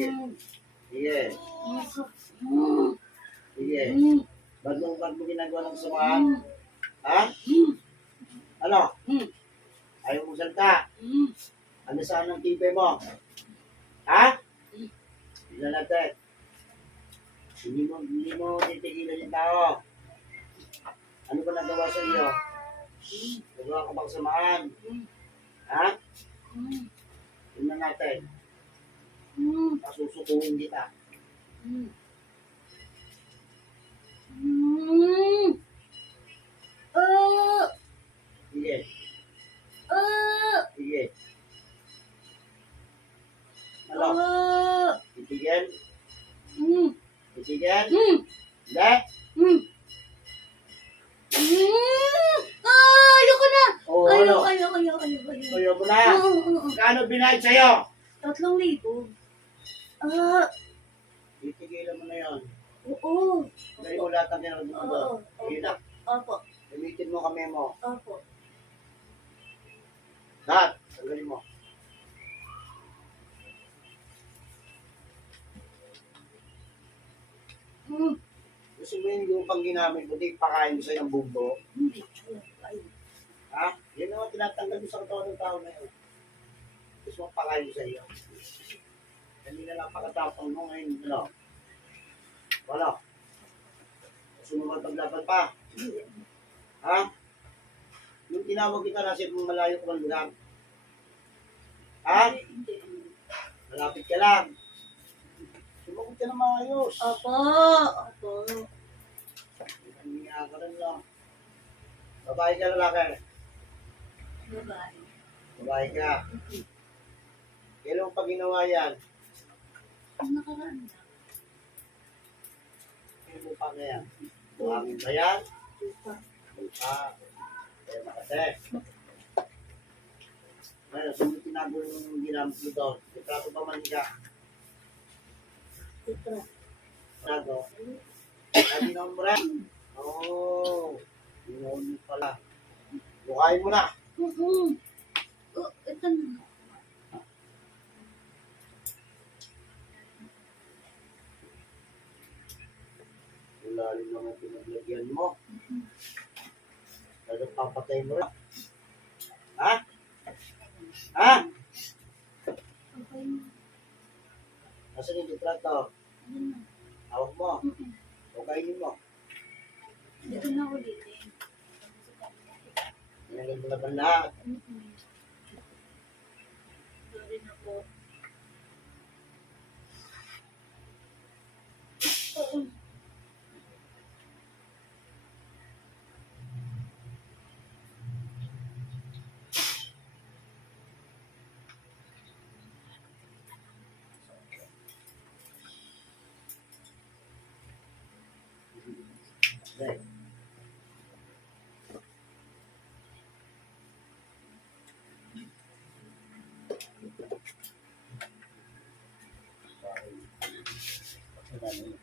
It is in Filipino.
Sige. Sige. Sige. Ba't mo ginagawa ng samahan? Ha? Ano? Ayaw mo salta? Ano saan ang tipe mo? Ha? Tignan natin. Hindi mo titigilan yung tao. Ano ba nagawa sa iyo? Nagawa ka bang samahan? Ha? Tignan natin. Pasusukuhin kita. Sige. Sige. Ano? Titigil? Titigil? Hindi? Ayoko na! Oo, ano? Ayoko. Ayaw mo na? Kano binayad sa'yo? 3,000. Titigilan mo na yun. Oo. Dahil mo lahat ng ginagawa mo. Oo. Yun na. Opo. Gamitin mo kami mo. Opo. Lahat. Tanggalin mo. Gusto mo yung pang ginamit mo, di pakain mo sa'yo ng bugbo. Hindi. Ha? Yan naman tinatanggal mo sa katawan ng tao na yun. Gusto mo pakain mo sa'yo. Kanina lang pakatapang mo ngayon. Ano? Wala. Gusto mo magpaglaban pa? Ha? Yung tinawag kita na siya kung malayo ko ng lugar. Ha? Hindi. Malapit ka lang. Sumagot ka na maayos. Opo. Hindi nga ka rin lang. Babae ka lalaki. Babae. Babae ka. Kailan mo pa ginawa yan? Nakaraan na. Kailan mo pa na yan? Buhangin ba yan? Lupa. Kaya makate. Ngayon, saan mo tinago yung ginamit mo doon? Litrato ba man ka? Ito. Tinago? Lagi na mo rin? Oo. Yun pala. Bukayin mo na. Ito na. Lalim naman pinaglagyan mo. Lalo papatay mo rin. Ha? Ha? Okay. Nasaan yung litrato? Hawak mo. O kainin mo. Ito na ulitin. Tinanggal mo na ba lahat? Sorry na po. Okay. Sorry.